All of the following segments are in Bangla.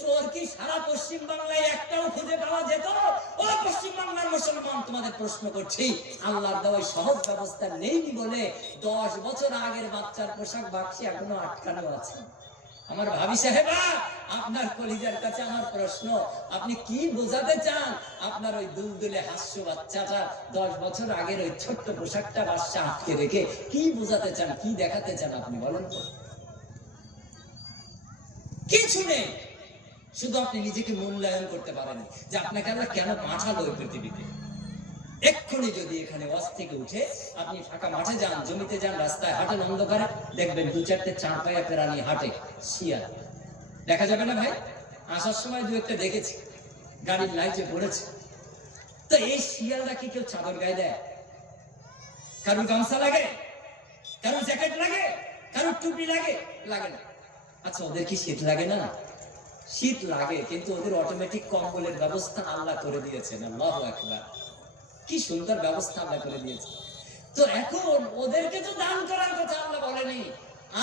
চোর কি সারা পশ্চিম বাংলায় একটাও খুঁজে পাওয়া যেত? ও পশ্চিম বাংলার মুসলমান, তোমাদের প্রশ্ন করছি, আল্লাহর দেওয়ায় সহজ ব্যবস্থা নেই বলে দশ বছর আগের বাচ্চার পোশাক বাক্সে এখনও আটকানো আছে। আমার ভাবি সাহেবা, আপনার কলিজার কাছে আমার প্রশ্ন, আপনি কি বোঝাতে চান? আপনার ওই দুলদুলে হাস্য বাচ্চাটা দশ বছর আগের ওই ছোট্ট পোশাকটা বাচ্চা আটকে রেখে কি বোঝাতে চান, কি দেখাতে চান আপনি বলেন তো? কিছু নেই। শুধু আপনি নিজেকে মূল্যায়ন করতে পারেন যে আপনাকে আল্লাহ কেন পাঠালো ওই পৃথিবীতে? এক্ষুনি যদি এখানে ওয়াজ থেকে উঠে আপনি ফাঁকা মাঠে যান, জমিতে যান, রাস্তায় হাঁটেন, অন্ধকারে, দেখবেন দু চারটে চার পায়া প্রাণী হাঁটে, শিয়াল। দেখা যাবে না ভাই? আসার সময় দু একটা দেখেছি, গাড়ির লাইটে পড়েছে। তো এই শিয়ালরা কি কেউ চাদর গায়ে দেয়? কারুর গামছা লাগে? কারুর জ্যাকেট লাগে? কারুর টুপি লাগে? লাগে না। আচ্ছা ওদের কি শীত লাগে না? শীত লাগে, কিন্তু ওদের অটোমেটিক কম্বলের ব্যবস্থা আল্লাহ করে দিয়েছেন, আল্লাহ একবার কি সুন্দর ব্যবস্থা আল্লাহ করে দিয়েছে তো এখন ওদেরকে তো দান করার কথা আল্লাহ বলেনি।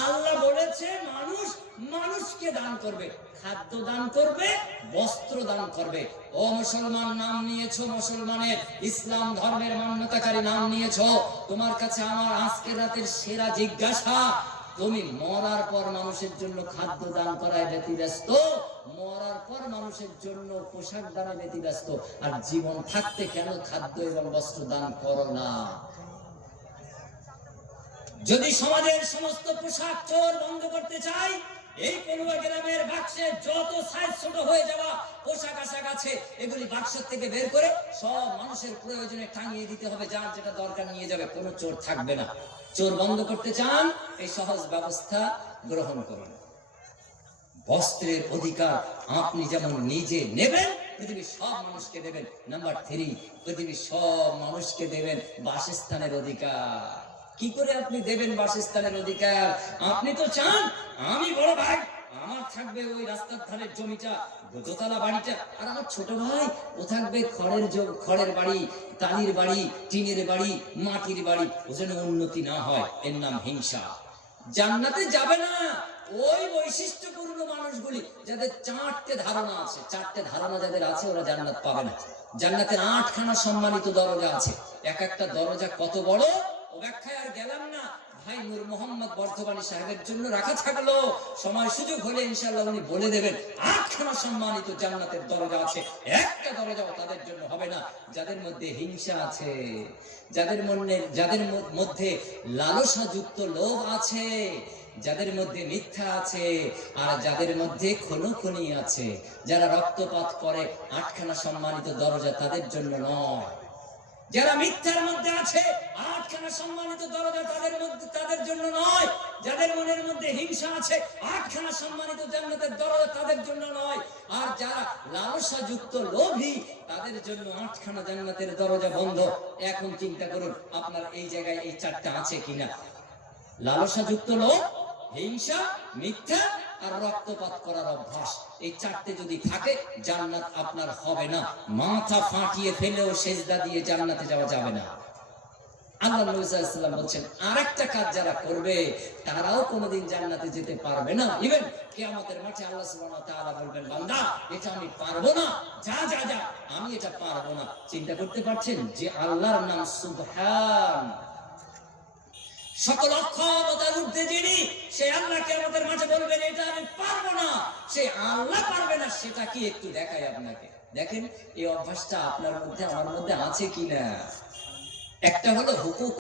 আল্লাহ বলেছে, মানুষ, মানুষকে দান করবে, খাদ্য দান করবে, বস্ত্র দান করবে। ও মুসলমান, নাম নিয়েছো মুসলমানের, ইসলাম ধর্মের মান্যতাকারী নাম নিয়েছো। তোমার কাছে আমার আজকে রাতের সেরা জিজ্ঞাসা তুমি মরার পর মানুষের জন্য খাদ্য দান করায় ব্যতিব্যস্ত, মরার পর মানুষের জন্য পোশাক দানে ব্যতিব্যস্ত, আর জীবন থাকতে কেন খাদ্য এবং বস্ত্র দান করো না? যদি সমাজের সমস্ত পোশাক চোর বন্ধ করতে চাই এই পড়ুয়া গ্রামের বাক্সে যত সাইজ ছোট হয়ে যাওয়া পোশাক আশাক আছে, এগুলি বাক্সের থেকে বের করে সব মানুষের প্রয়োজনে টাঙিয়ে দিতে হবে, যার যেটা দরকার নিয়ে যাবে, কোনো চোর থাকবে না। চোর বন্ধ করতে চান, এই সহজ ব্যবস্থা গ্রহণ করুন। বস্ত্রের অধিকার আপনি যেমন নিজে নেবেন, পৃথিবীর সব মানুষকে দেবেন। নাম্বার থ্রি পৃথিবীর সব মানুষকে দেবেন বাসস্থানের অধিকার। কি করে আপনি দেবেন বাসস্থানের অধিকার? আপনি তো চান, আমি বড় ভাই, আমার থাকবে ওই রাস্তার ধারের জমিটা, দোতলা বাড়িটা। আর আমার ছোট ভাই, ও থাকবে খড়ের খড়ের বাড়ি, টালির বাড়ি, টিনের বাড়ি, মাটির বাড়ি, ও যেন উন্নতি না হয়। এর নাম হিংসা। জান্নাতে যাবে না। ওই বৈশিষ্ট্যপূর্ণ মানুষগুলি, যাদের চারটে ধারণা আছে, চারটে ধারণা যাদের আছে, ওরা জান্নাত পাবে না। জান্নাতের আটখানা সম্মানিত দরজা আছে। এক একটা দরজা কত বড়? ব্যাখ্যায় আর গেলাম না। ভাই নূর মোহাম্মদ বর্ধমানী সাহেবের জন্য রাখা থাকল। সময় সুযোগ হলে ইনশাল্লাহ উনি বলে দেবেন সম্মানিত জান্নাতের দরজা আছে। একটা দরজাও তাদের জন্য হবে না। যাদের মধ্যে হিংসা আছে, যাদের মনে, যাদের মধ্যে লালসা যুক্ত লোভ আছে, যাদের মধ্যে মিথ্যা আছে, আর যাদের মধ্যে খনি আছে, যারা রক্তপাত করে আটখানা সম্মানিত দরজা তাদের জন্য নয়। যারা মিথ্যার মধ্যে আছে, আটখানা সম্মানিত দরজা তাদের মধ্যে, তাদের জন্য নয়। যাদের মনের মধ্যে হিংসা আছে, আটখানা সম্মানিত জান্নাতের দরজা তাদের জন্য নয়। আর যারা লালসা যুক্ত লোভী, তাদের জন্য আটখানা জান্নাতের দরজা বন্ধ। এখন চিন্তা করুন, আপনার এই জায়গায় এই চারটা আছে কিনা? লালসা যুক্ত লোভ হিংসা, মিথ্যা আর রক্তপাত করার অভ্যাস। এই চারটে যদি থাকে, জান্নাত আপনার হবে না। মাথা ফাটিয়ে ফেলেও সেজদা দিয়ে জান্নাতে যাওয়া যাবে না। আল্লাহ নবী সাল্লাল্লাহু আলাইহি ওয়াসাল্লাম বলছেন কাজ যারা করবে, তারাও কোনোদিন জান্নাতে যেতে পারবে না। ইভেন কিয়ামতের মাঠে আল্লাহ সুবহানাহু বলবেন, বান্দা, এটা আমি পারব না। যা যা যা, আমি এটা পারব না। চিন্তা করতে পারছেন যে আল্লাহর নাম সুবহান। সকল অক্ষমতার ঊর্ধ্বে যিনি, সে আল্লাহকে আমাদের মাঝে বলবেন, এটা আমি পারব না। সে আল্লাহ পারবে না, সেটা কি একটু দেখাই আপনাকে। দেখেন, এই অভ্যাসটা আপনার মধ্যে, আমার মধ্যে আছে কিনা? একটা হলো হুকুক